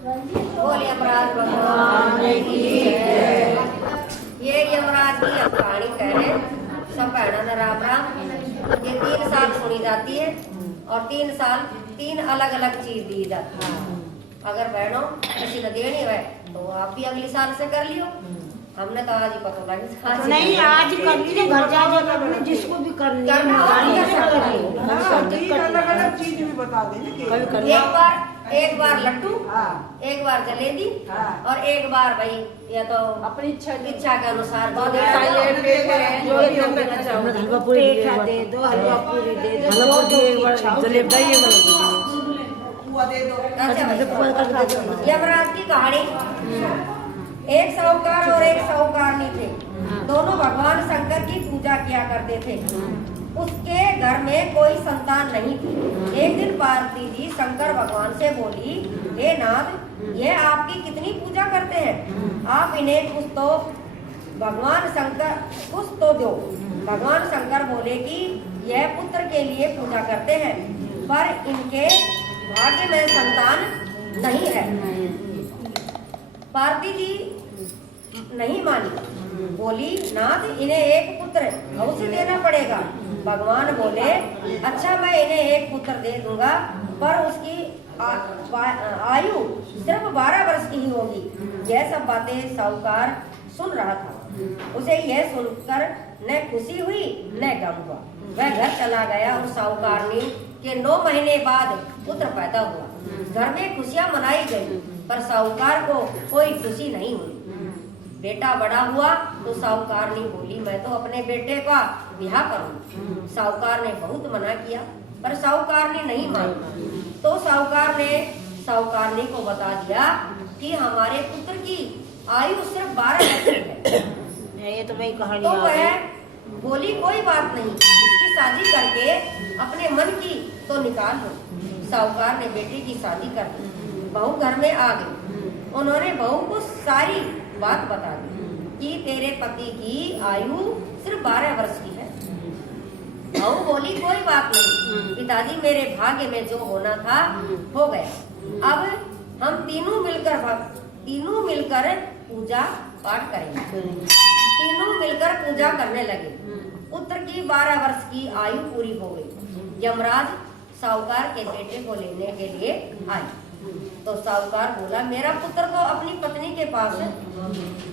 बोल यमराज भगवान की जय। ये यमराज की हम कहानी कह रहे सब बहनों राम राम। ये 3 साल सुनी जाती है और 3 साल 3 अलग अलग चीज दी जाती है। अगर बहनों किसी ने देनी है तो आप भी अगली साल से कर लियो। हमने तो आज ही पता लगा नहीं, आज कर ली घर जा जिसको भी करनी है अलग अलग चीज भी बता देना। एक बार लड्डू, एक बार जलेबी और एक बार भाई या तो अपनी इच्छा के अनुसार दो हलवा पूरी दे दो, हलवा पूरी दे दो, जलेबी यमराज की कहानी। एक साहूकार और एक साहूकारनी थे। दोनों भगवान शंकर की पूजा किया करते थे। उसके घर में कोई संतान नहीं थी। एक दिन पार्वती जी शंकर भगवान से बोली, हे नाथ, ये आपकी कितनी पूजा करते हैं, आप इन्हें कुछ तो भगवान शंकर कुछ तो दो। भगवान शंकर बोले कि यह पुत्र के लिए पूजा करते हैं, पर इनके भाग्य में संतान नहीं है। पार्वती जी नहीं मानी, बोली, नाथ, इन्हें एक पुत्र अवश्य देना पड़ेगा। भगवान बोले, अच्छा, मैं इन्हें एक पुत्र दे दूंगा, पर उसकी आयु सिर्फ 12 वर्ष की ही होगी। यह सब बातें साहूकार सुन रहा था। उसे यह सुनकर न खुशी हुई न गम हुआ। वह घर चला गया और साहूकारनी के 9 महीने बाद पुत्र पैदा हुआ। घर में खुशियां मनाई गई, पर साहूकार को कोई खुशी नहीं हुई। बेटा बड़ा हुआ तो साहूकारनी बोली, मैं तो अपने बेटे का ब्याह करूं। साहूकार ने बहुत मना किया, पर साहूकारनी नहीं मानी। तो साहूकार ने साहूकारनी को बता दिया कि हमारे पुत्र की आयु सिर्फ 12 वर्ष है। ये तो वही कहानी। तो वह बोली, कोई बात नहीं, इसकी शादी करके अपने मन की तो निकाल लो। साहूकार ने बेटे की शादी कर दी। बहू घर में आ गई। उन्होंने बहू को सारी बात बता दी कि तेरे पति की आयु सिर्फ 12 वर्ष की है। बहू बोली, कोई बात नहीं पिताजी, मेरे भाग्य में जो होना था हो गया। अब हम तीनों मिलकर पूजा पाठ करेंगे। तीनों मिलकर पूजा करने लगे। पुत्र की 12 वर्ष की आयु पूरी हो गई। यमराज साहूकार के बेटे को लेने के लिए आए। तो साहूकार बोला, मेरा पुत्र तो अपनी पत्नी के पास है।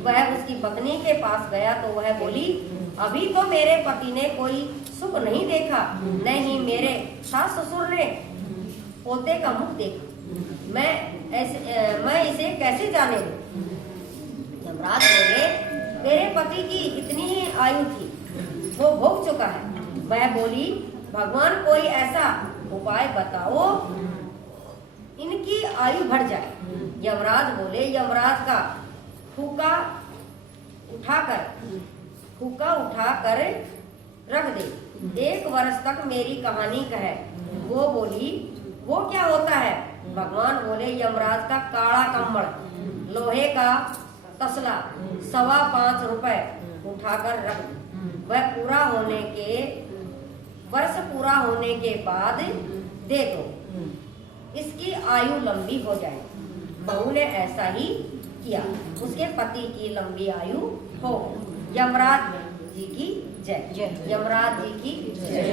वह उसकी पत्नी के पास गया तो वह बोली, अभी तो मेरे पति ने कोई सुख नहीं देखा, नहीं मेरे सास ससुर ने पोते का मुख देखा। मैं इसे कैसे जाने दूं? यमराज बोले, तेरे पति की इतनी ही आयु थी, वो भोग चुका है। वह बोली, भगवान कोई ऐसा उपाय बताओ इनकी आयु बढ़ जाए। यमराज बोले, यमराज का फूका उठाकर रख दे, 1 वर्ष तक मेरी कहानी कहे। वो बोली, वो क्या होता है? भगवान बोले, यमराज का काला कंबल, लोहे का तसला 5.25 रुपए उठाकर रख दे। वह वर्ष पूरा होने के बाद दे दो, इसकी आयु लंबी हो जाए। बहू ने ऐसा ही किया। उसके पति की लंबी आयु हो। यमराज जी की जय। यमराज जी की जय।